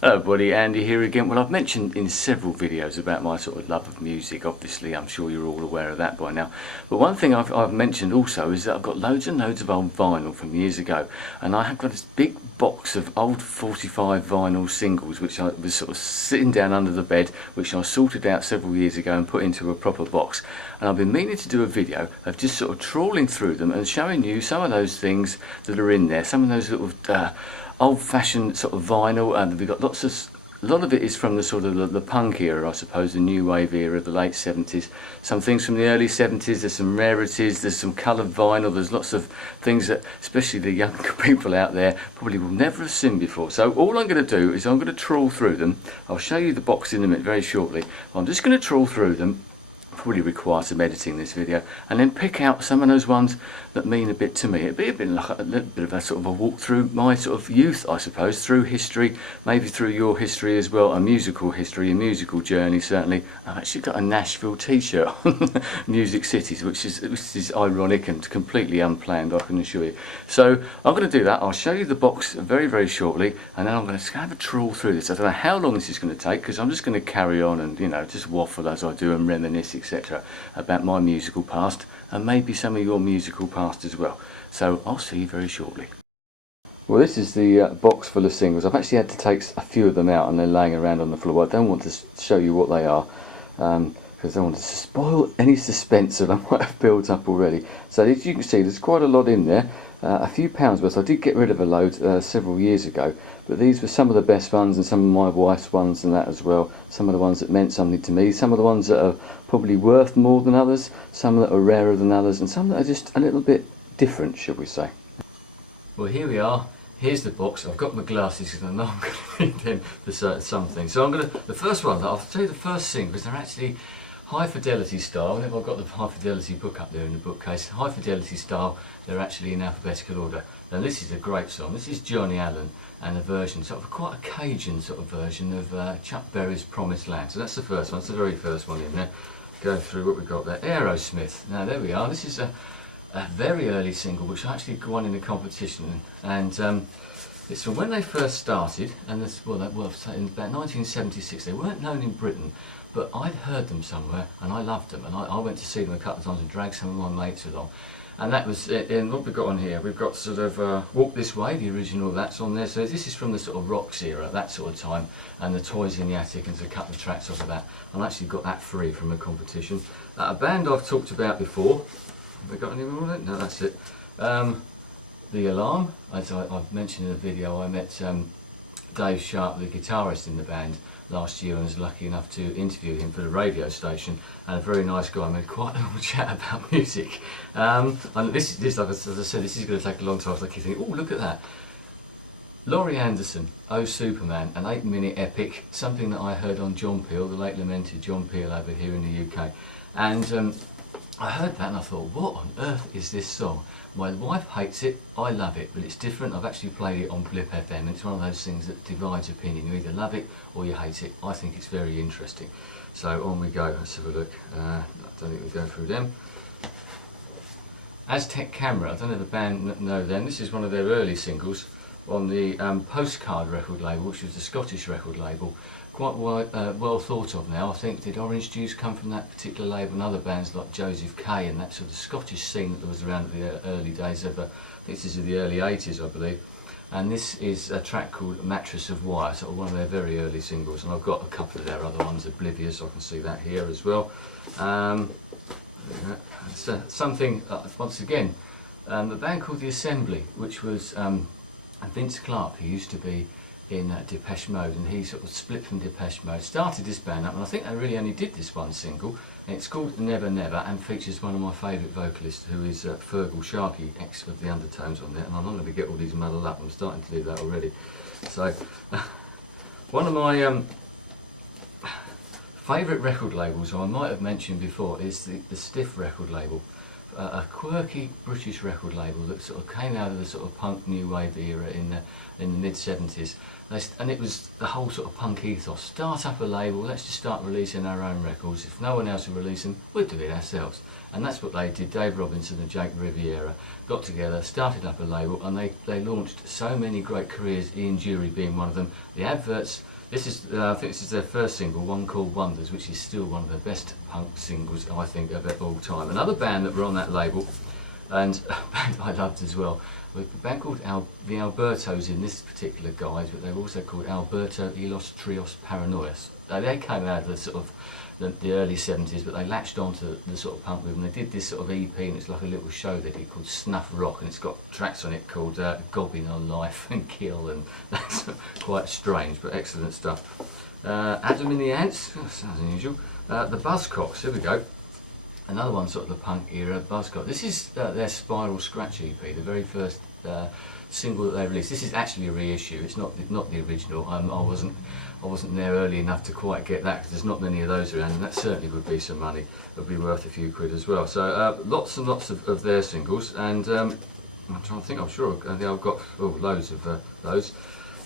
Hello buddy, Andy here again. Well, I've mentioned in several videos about my sort of love of music. Obviously, I'm sure you're all aware of that by now. But one thing I've mentioned also is that I've got loads and loads of old vinyl from years ago. And I have got this big box of old 45 vinyl singles, which I was sort of sitting down under the bed, which I sorted out several years ago and put into a proper box. And I've been meaning to do a video of just sort of trawling through them and showing you some of those things that are in there, some of those little old-fashioned sort of vinyl, and we've got a lot of it is from the sort of the punk era, I suppose, the new wave era, the late 70s. Some things from the early 70s, there's some rarities, there's some coloured vinyl, there's lots of things that especially the younger people out there probably will never have seen before. So all I'm going to do is I'm going to trawl through them. I'll show you the box in a minute very shortly. I'm just going to trawl through them. Probably require some editing this video, and then pick out some of those ones that mean a bit to me. It'd be a bit like a little bit of a sort of a walk through my sort of youth, I suppose, through history, maybe through your history as well, a musical history, a musical journey certainly. I've actually got a Nashville t-shirt on Music Cities, which is ironic and completely unplanned, I can assure you. So I'm going to do that. I'll show you the box very shortly, and then I'm going to have a trawl through this. I don't know how long this is going to take, because I'm just going to carry on and, you know, just waffle as I do and reminisce, etc. about my musical past, and maybe some of your musical past as well. So I'll see you very shortly. Well, this is the box full of singles. I've actually had to take a few of them out and they're laying around on the floor. I don't want to show you what they are because I don't want to spoil any suspense that I might have built up already. So as you can see, there's quite a lot in there. A few pounds worth. I did get rid of a load several years ago, but these were some of the best ones and some of my wife's ones and that as well. Some of the ones that meant something to me, some of the ones that are probably worth more than others, some that are rarer than others, and some that are just a little bit different, should we say. Well, here we are. Here's the box. I've got my glasses because I know I'm going to need them for something. So I'm going to, the first one, I'll tell you the first thing, because they're actually high fidelity style. Whenever I've got the high fidelity book up there in the bookcase, high fidelity style, they're actually in alphabetical order. Now this is a great song. This is Johnny Allen and a version, sort of quite a Cajun sort of version of Chuck Berry's Promised Land. So that's the first one. It's the very first one in there. Go through what we've got there. Aerosmith. Now there we are. This is a very early single which actually won in the competition, and it's from when they first started, and this, well, in about 1976. They weren't known in Britain, but I'd heard them somewhere and I loved them, and I went to see them a couple of times and dragged some of my mates along. And that was it. And what we've got on here, we've got sort of Walk This Way, the original, that's on there. So this is from the sort of Rocks era, that sort of time, and the Toys in the Attic, and there's a couple of tracks off of that. I've actually got that free from a competition. A band I've talked about before. Have we got any more on it? No, that's it. The Alarm, as I've mentioned in the video, I met Dave Sharp, the guitarist in the band, last year, and was lucky enough to interview him for the radio station, and a very nice guy. I made quite a long chat about music. And this, like as I said, this is going to take a long time. I keep thinking, oh, look at that. Laurie Anderson, Oh Superman, an 8-minute epic, something that I heard on John Peel, the late lamented John Peel over here in the UK. And I heard that and I thought, what on earth is this song? My wife hates it, I love it, but it's different. I've actually played it on Blip FM, and it's one of those things that divides opinion. You either love it or you hate it. I think it's very interesting. So on we go, let's have a look. I don't think we'll go through them. Aztec Camera, I don't know if the band know them. This is one of their early singles on the Postcard record label, which was the Scottish record label. Quite well thought of now. I think, did Orange Juice come from that particular label, and other bands like Joseph Kay and that sort of Scottish scene that was around at the early days of, this is the early 80s, I believe. And this is a track called Mattress of Wire, sort of one of their very early singles, and I've got a couple of their other ones, Oblivious, I can see that here as well. Something, once again, a band called The Assembly, which was Vince Clarke, who used to be in Depeche Mode, and he sort of split from Depeche Mode, started this band up, and I think they really only did this one single, and it's called Never Never, and features one of my favourite vocalists, who is Fergal Sharkey, ex of the Undertones on there, and I'm not going to get all these muddled up, I'm starting to do that already. So, one of my favourite record labels, I might have mentioned before, is the Stiff record label. a quirky British record label that sort of came out of the sort of punk new wave era in the mid-70s, and it was the whole sort of punk ethos. Start up a label, let's just start releasing our own records. If no one else will release them, we'll do it ourselves. And that's what they did. Dave Robinson and Jake Riviera got together, started up a label, and they launched so many great careers, Ian Dury being one of them. The adverts, this is I think this is their first single, one called Wonders, which is still one of the best punk singles I think of all time. Another band that were on that label, and a band I loved as well, was a band called the Albertos in this particular guise, but they were also called Alberto y los Trios Paranoias. They came out of the sort of the early 70s, but they latched onto the sort of punk movement. They did this sort of EP, and it's like a little show they did called Snuff Rock, and it's got tracks on it called Gobbing on Life and Kill, and that's quite strange, but excellent stuff. Adam and the Ants, oh, sounds unusual. The Buzzcocks, here we go. Another one, sort of the punk era, Buzzcocks. This is their Spiral Scratch EP, the very first single that they released. This is actually a reissue. It's not the original. I wasn't there early enough to quite get that, because there's not many of those around, and that certainly would be some money. It would be worth a few quid as well. So lots and lots of their singles, and I'm trying to think. I'm sure I've got loads of those.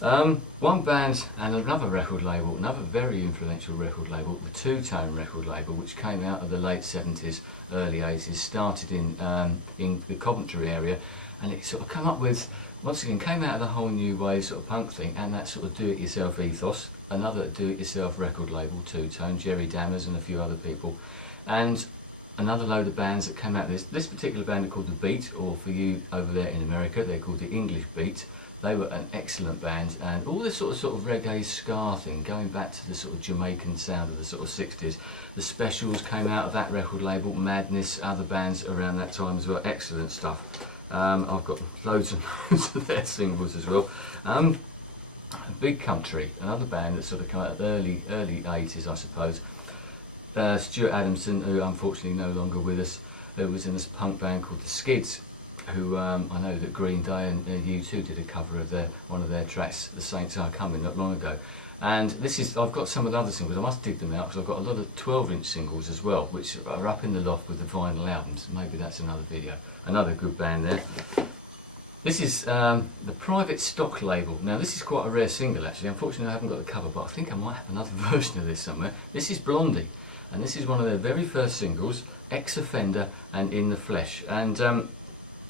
One band and another record label, another very influential record label, the Two Tone record label, which came out of the late 70s, early 80s, started in the Coventry area, and it sort of came up with, once again, came out of the whole new wave sort of punk thing, and that sort of do-it-yourself ethos. Another do-it-yourself record label, Two Tone, Jerry Dammers and a few other people, and another load of bands that came out of this particular band are called The Beat, or for you over there in America, they're called the English Beat. They were an excellent band, and all this sort of reggae ska thing, going back to the sort of Jamaican sound of the sort of 60s. The Specials came out of that record label, Madness, other bands around that time as well, excellent stuff. I've got loads and loads of their singles as well. Big Country, another band that sort of came out of the early 80s, I suppose. Stuart Adamson, who unfortunately no longer with us, who was in this punk band called The Skids, who I know that Green Day and U2 did a cover of one of their tracks, The Saints Are Coming, not long ago. And this is, I've got some of the other singles, I must dig them out, because I've got a lot of 12-inch singles as well, which are up in the loft with the vinyl albums. Maybe that's another video. Another good band there. This is the Private Stock label. Now this is quite a rare single actually. Unfortunately I haven't got the cover, but I think I might have another version of this somewhere. This is Blondie, and this is one of their very first singles, Ex-Offender and In the Flesh. And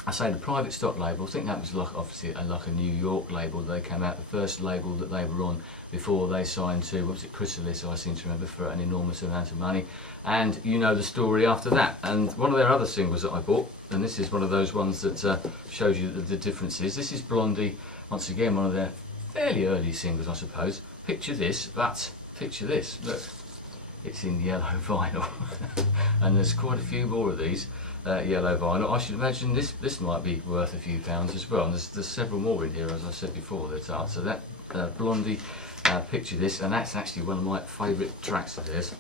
I say the Private Stock label, I think that was like, obviously like a New York label. They came out, the first label that they were on before they signed to, what was it, Chrysalis, I seem to remember, for an enormous amount of money. And you know the story after that. And one of their other singles that I bought, and this is one of those ones that shows you the differences. This is Blondie, once again one of their fairly early singles I suppose. Picture this, but picture this, look, it's in yellow vinyl. And there's quite a few more of these. Yellow vinyl. I should imagine this might be worth a few pounds as well. And there's several more in here, as I said before, that are. So that Blondie, picture this, and that's actually one of my favourite tracks of theirs.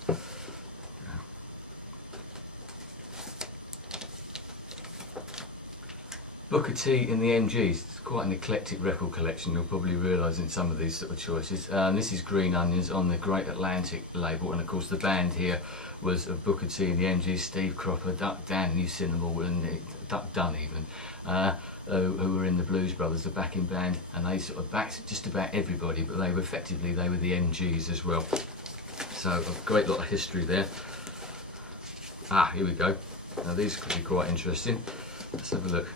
Booker T in the MGs. It's quite an eclectic record collection, you'll probably realise in some of these sort of choices. This is Green Onions on the Great Atlantic label, and of course the band here was Booker T and the MGs, Steve Cropper, Duck Dan, you've seen them all, and Duck Dunn even, who were in the Blues Brothers, the backing band, and they sort of backed just about everybody, but they were the MGs as well. So a great lot of history there. Here we go. Now these could be quite interesting. Let's have a look.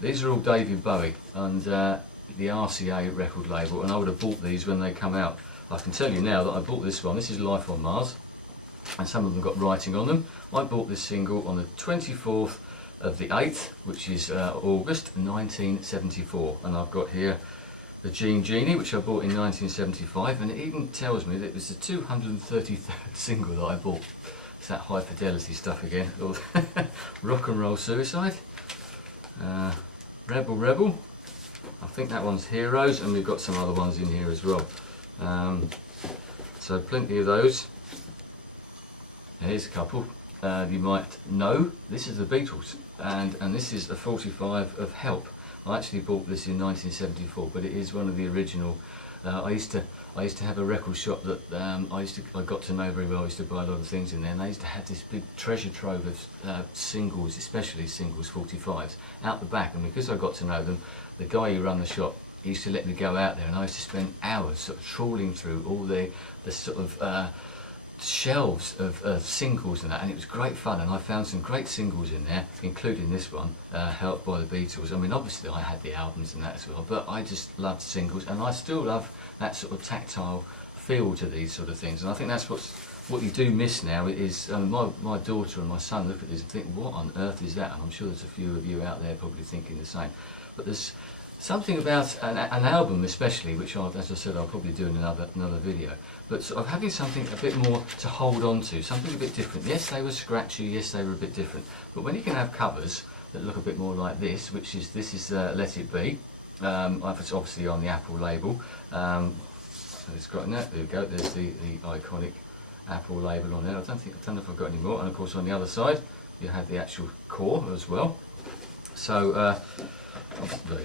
These are all David Bowie and the RCA record label, and I would have bought these when they come out. I can tell you now that I bought this one. This is Life on Mars, and some of them got writing on them. I bought this single on the 24th of the 8th, which is August 1974, and I've got here the Gene Genie, which I bought in 1975, and it even tells me that it was the 233rd single that I bought. It's that high fidelity stuff again. Rock and Roll Suicide. Rebel Rebel, I think that one's Heroes, and we've got some other ones in here as well. So plenty of those. Here's a couple you might know. This is the Beatles, and this is the 45 of Help. I actually bought this in 1974, but it is one of the original I used to have a record shop that I got to know very well. I used to buy a lot of things in there, and I used to have this big treasure trove of singles, especially singles 45s, out the back. And because I got to know them, the guy who ran the shop, he used to let me go out there, and I used to spend hours sort of trawling through all the sort of shelves of singles and that, and it was great fun. And I found some great singles in there, including this one, Helped by the Beatles. I mean, obviously I had the albums and that as well, but I just loved singles, and I still love that sort of tactile feel to these sort of things. And I think that's what you do miss now. Is my daughter and my son look at this and think, what on earth is that? And I'm sure there's a few of you out there probably thinking the same. But there's something about an album especially, which as I said, I'll probably do in another video, but sort of having something a bit more to hold on to, something a bit different. Yes, they were scratchy, yes, they were a bit different, but when you can have covers that look a bit more like this, this is Let It Be. It's obviously on the Apple label. It's got that. There we go. There's the iconic Apple label on there. I don't know if I've got any more. And of course, on the other side, you have the actual core as well. So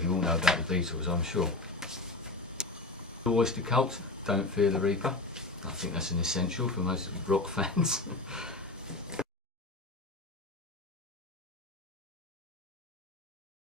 you all know about the Beatles, I'm sure. Oyster Cult, Don't Fear the Reaper. I think that's an essential for most rock fans.